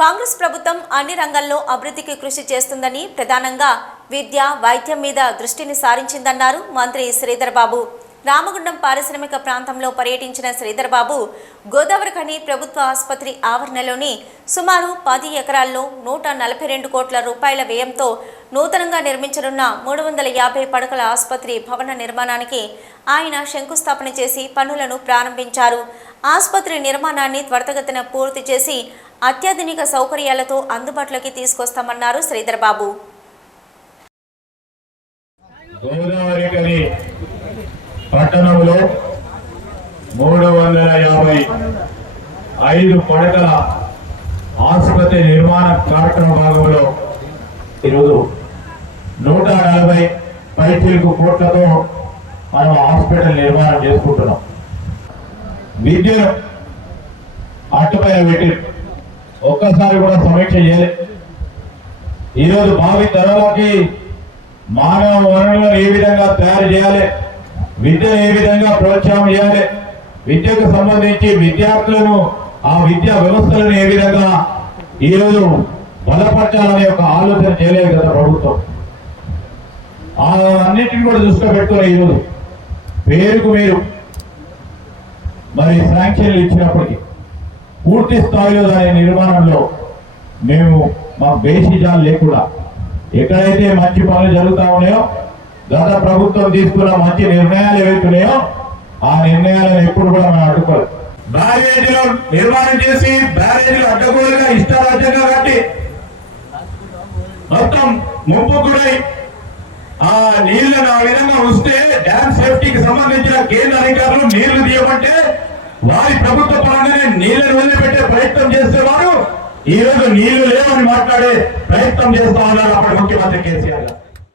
కాంగ్రెస్ ప్రభుత్వం అన్ని రంగాల్లో అభివృద్ధికి కృషి చేస్తుందని ప్రధానంగా విద్య వైద్యం మీద దృష్టిని సారించిందన్నారు మంత్రి శ్రీధర్బాబు రామగుండం పారిశ్రామిక ప్రాంతంలో పర్యటించిన శ్రీధర్బాబు ఖని ప్రభుత్వ ఆసుపత్రి ఆవరణలోని సుమారు పది ఎకరాల్లో నూట నలభై రెండు కోట్ల రూపాయల వ్యయంతో నూతనంగా నిర్మించనున్న మూడు వందల యాభై పడకల ఆసుపత్రి భవన నిర్మాణానికి ఆయన శంకుస్థాపన చేసి పనులను ప్రారంభించారు ఆసుపత్రి నిర్మాణాన్ని త్వరతగతిన పూర్తి చేసి అత్యాధునిక సౌకర్యాలతో అందుబాటులోకి తీసుకొస్తామన్నారు శ్రీధర్ బాబు పట్టణంలో మూడు వందల యాభై ఐదు పడకల ఆసుపత్రి నిర్మాణ కార్యక్రమ భాగంలో ఈరోజు నూట నలభై పైచీలకు కోట్లతో మనం హాస్పిటల్ నిర్మాణం చేసుకుంటున్నాం విద్యను అట్టుపైన పెట్టి ఒక్కసారి కూడా సమీక్ష చేయలే ఈరోజు భావి తరాలకి మానవ వనరులను ఏ విధంగా తయారు చేయాలి విద్యను ఏ విధంగా ప్రోత్సాహం చేయాలి విద్యకు సంబంధించి విద్యార్థులను ఆ విద్యా వ్యవస్థలను ఏ విధంగా ఈరోజు బలపరచాలనే ఒక ఆలోచన చేయలేదు కదా ప్రభుత్వం అన్నిటిని కూడా దృష్టిలో పెట్టుకునే ఈరోజు పేరుకు మీరు మరి శాంక్షన్లు ఇచ్చినప్పటికీ పూర్తి స్థాయిలో దాని నిర్మాణంలో మేము మా బేసిజాలు లేకుండా ఎక్కడైతే మంచి పనులు జరుగుతూ ఉన్నాయో గత ప్రభుత్వం తీసుకున్న మంచి నిర్ణయాలు ఏవైతున్నాయో ఆ నిర్ణయాలను ఎప్పుడు కూడా మనం అడ్డుకోవాలి బ్యారేజీలు నిర్మాణం చేసి బ్యారేజీలు అడ్డగోలుగా ఇష్టారాజ్యంగా కట్టి మొత్తం ముంపు కూడా ఆ నీళ్లను ఆ విధంగా వస్తే డ్యామ్ సేఫ్టీకి సంబంధించిన కేంద్ర అధికారులు నీళ్లు తీయమంటే వారి ప్రభుత్వ పరంగానే నీళ్లను వదిలిపెట్టే ప్రయత్నం చేసేవారు ఈ రోజు నీళ్లు లేవని మాట్లాడే ప్రయత్నం చేస్తా ఉన్నారు అప్పటి ముఖ్యమంత్రి కేసీఆర్ గారు